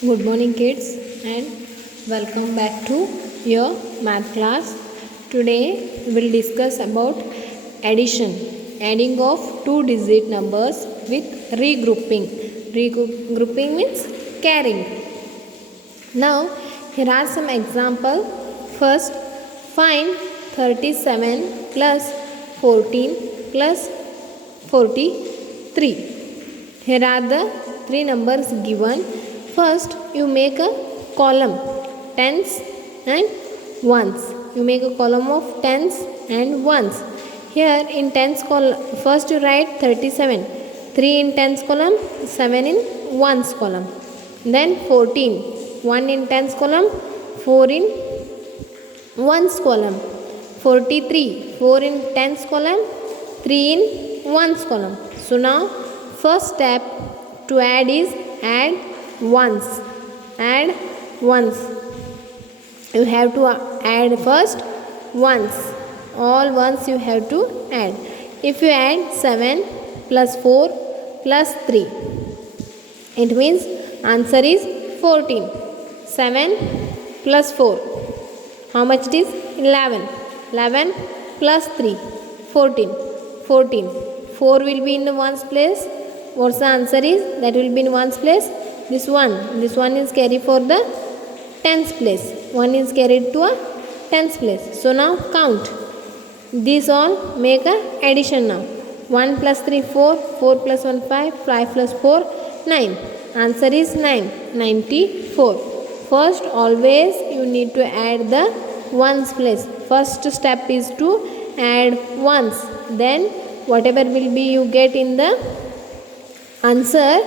Good morning, kids, and welcome back to your math class. Today we will discuss about addition, adding of two-digit numbers with regrouping. Regrouping means carrying. Now, here are some example. First, find 37 plus 14 plus 43. Here are the three numbers given. First, you make a column, tens and ones. You make a column of tens and ones. Here in tens column, first you write 37. 3 in tens column, 7 in ones column. Then 14. 1 in tens column, 4 in ones column. 43. 4 in tens column, 3 in ones column. So now first step to add is add ones. Add ones. You have to add first ones. All ones you have to add. If you add 7 plus 4 plus 3, it means answer is 14. 7 plus 4. How much it is? 11. 11 plus 3. 14. 14. 4 will be in the ones place. What's the answer is? That will be in ones place. This one is carried for the tens place. 1 is carried to a tens place. So now count. These all make a addition now. 1 plus 3 4, 4 plus 1 5, 5 plus 4 9. Answer is 9. 94. First always you need to add the ones place. First step is to add ones. Then whatever will be you get in the answer,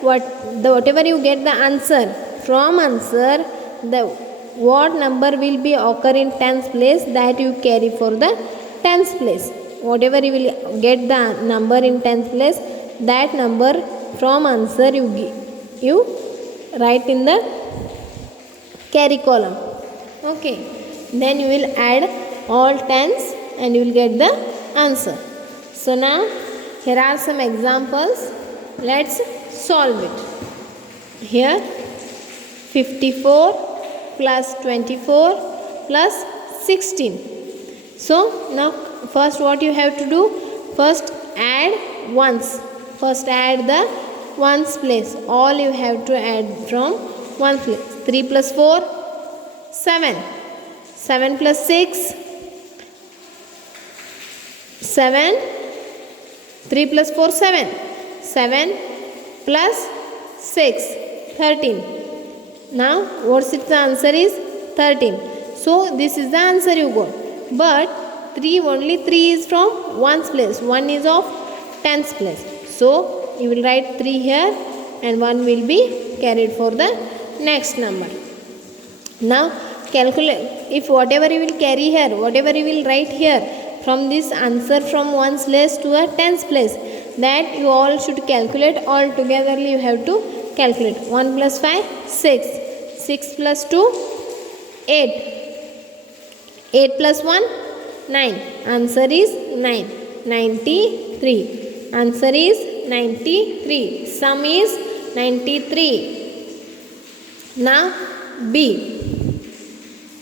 whatever you get the answer, from answer what number will be occur in tens place, that you carry for the tens place. Whatever you will get the number in tens place, that number from answer you write in the carry column. Okay, then you will add all tens and you will get the answer. So now here are some examples. Let's solve it. Here 54 plus 24 plus 16. So now first what you have to do? First add ones. First add the ones place. All you have to add from one place. 3 plus 4 7. 7 plus 6 7. 3 plus 4 7. 7 plus 6 13. Now what's it, the answer is 13. So this is the answer you got. But only 3 is from ones place. 1 is of tens place. So you will write 3 here and 1 will be carried for the next number. Now calculate, if whatever you will carry here, whatever you will write here from this answer from ones place to a tens place, that you all should calculate. All together you have to calculate. 1 plus 5 6. 6 plus 2 8. 8 plus 1 9. Answer is 9. 93. Answer is 93. Sum is 93. Now B.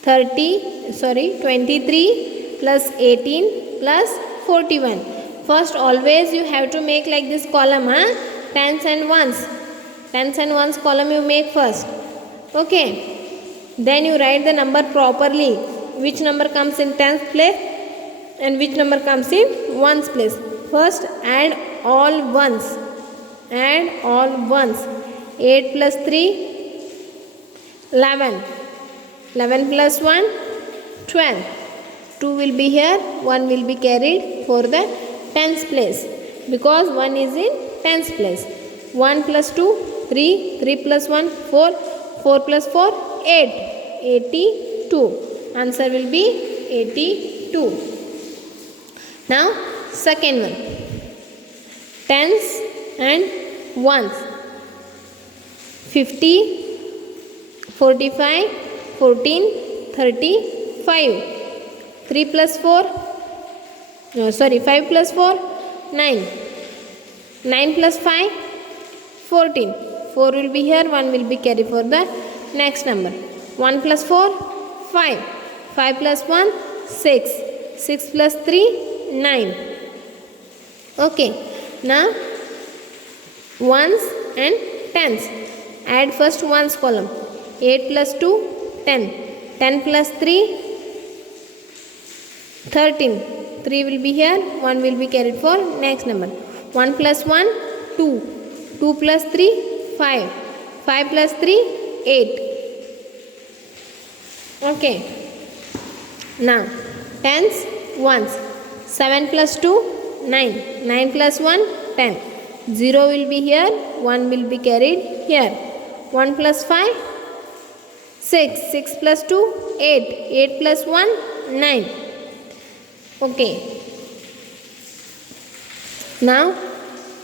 23 plus 18 plus 41. First always you have to make like this column, tens and ones. Tens and ones column you make first. Okay. Then you write the number properly. Which number comes in tens place and which number comes in ones place. First add all ones. Add all ones. 8 plus 3 11. 11 plus 1 12. 2 will be here, 1 will be carried for the tens place, because 1 is in tens place. 1 plus 2 3. 3 plus 1 4. 4 plus 4 8. 82. Answer will be 82. Now second one, tens and ones. 50 45 14 35. 3 plus 4 5 plus 4 9. 9 plus 5 14. 4 will be here, 1 will be carried for the next number. 1 plus 4, 5. 5 plus 1, 6. 6 plus 3, 9. Okay, now ones and tens. Add first ones column. 8 plus 2, 10. 10 plus 3, 13. 3 will be here, 1 will be carried for next number. 1 plus 1, 2. 2 plus 3, 5. 5 plus 3, 8. Okay. Now, tens, ones. 7 plus 2, 9. 9 plus 1, 10. 0 will be here, 1 will be carried here. 1 plus 5, 6. 6 plus 2, 8. 8 plus 1, 9. Okay. Now,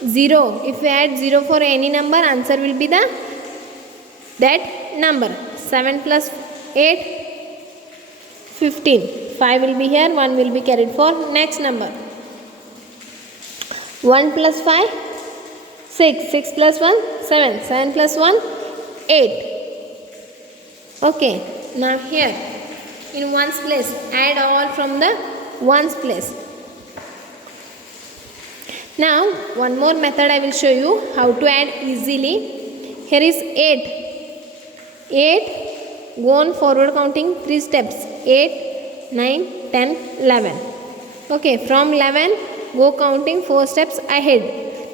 0. If we add 0 for any number, answer will be that number. 7 plus 8, 15. 5 will be here, 1 will be carried for next number. 1 plus 5, 6. 6 plus 1, 7. 7 plus 1, 8. Okay. Now here, in ones place, add all from the ones place. Now, one more method I will show you how to add easily. Here is 8. 8, go on forward counting 3 steps. 8, 9, 10, 11. Okay, from 11, go counting 4 steps ahead.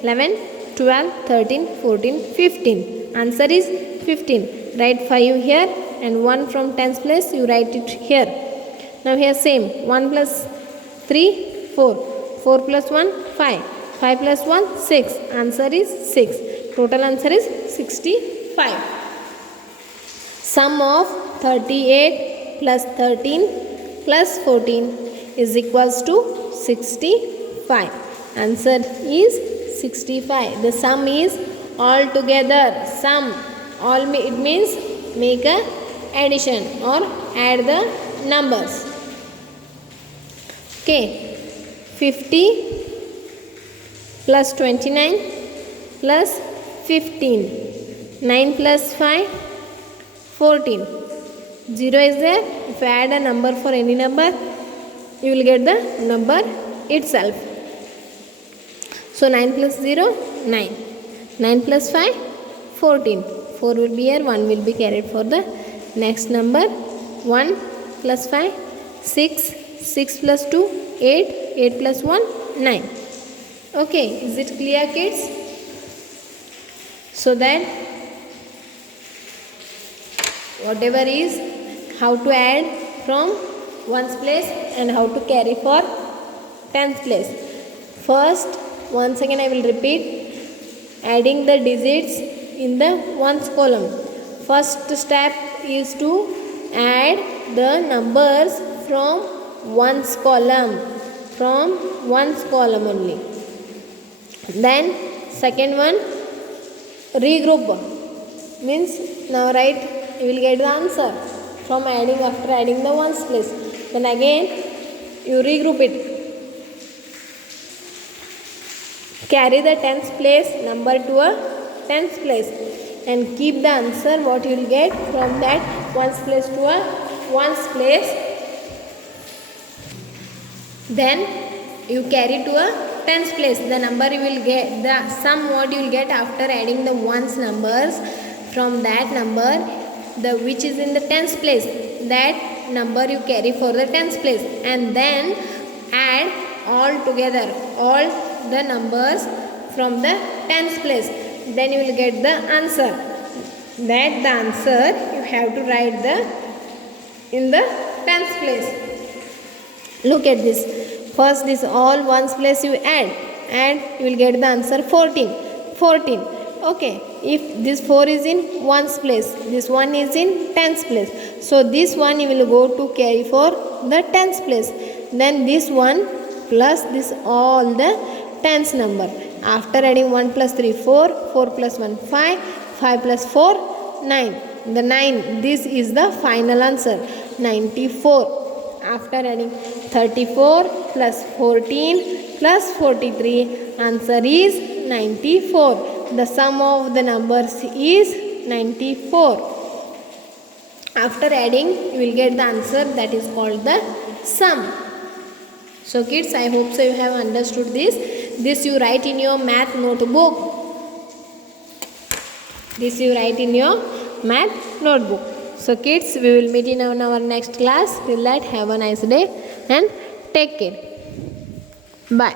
11, 12, 13, 14, 15. Answer is 15. Write 5 here and 1 from tens place, you write it here. Now here same. 1 plus 3, 4. 4 plus 1, 5. 5 plus 1, 6. Answer is 6. Total answer is 65. Sum of 38 plus 13 plus 14 is equals to 65. Answer is 65. The sum is all together. Sum. It means make a addition or add the numbers. Okay. 50 plus 29 plus 15. 9 plus 5, 14. 0 is there. If you add a number for any number, you will get the number itself. So 9 plus 0, 9. 9 plus 5, 14. 4 will be here, 1 will be carried for the next number. 1 plus 5, 6. 6 plus 2, 8. 8 plus 1, 9. Okay, is it clear, kids? So that whatever is how to add from ones place and how to carry for tens place. First, once again I will repeat, adding the digits in the ones column. First step is to add the numbers from ones column, only. Then second one, regroup, means now write, you will get the answer from after adding the ones place. Then again you regroup it, carry the tens place number to a tens place and keep the answer what you will get from that ones place to a ones place. Then you carry to a tens place. The number you will get, the sum what you will get after adding the ones numbers from that number, the which is in the tens place, that number you carry for the tens place, and then add all together all the numbers from the tens place. Then you will get the answer. That the answer you have to write in the tens place. Look at this. First, this all ones place you add and you will get the answer 14. 14. Okay. If this 4 is in ones place, this one is in tens place. So this one you will go to carry for the tens place. Then this one plus this all the tens number. After adding 1 plus 3, 4. 4 plus 1, 5. 5 plus 4, 9. The 9. This is the final answer. 94. After adding 34 plus 14 plus 43, answer is 94. The sum of the numbers is 94. After adding, you will get the answer, that is called the sum. So kids, I hope so you have understood this. This you write in your math notebook. This you write in your math notebook. So kids, we will meet in our next class. Till that, have a nice day and take care. Bye.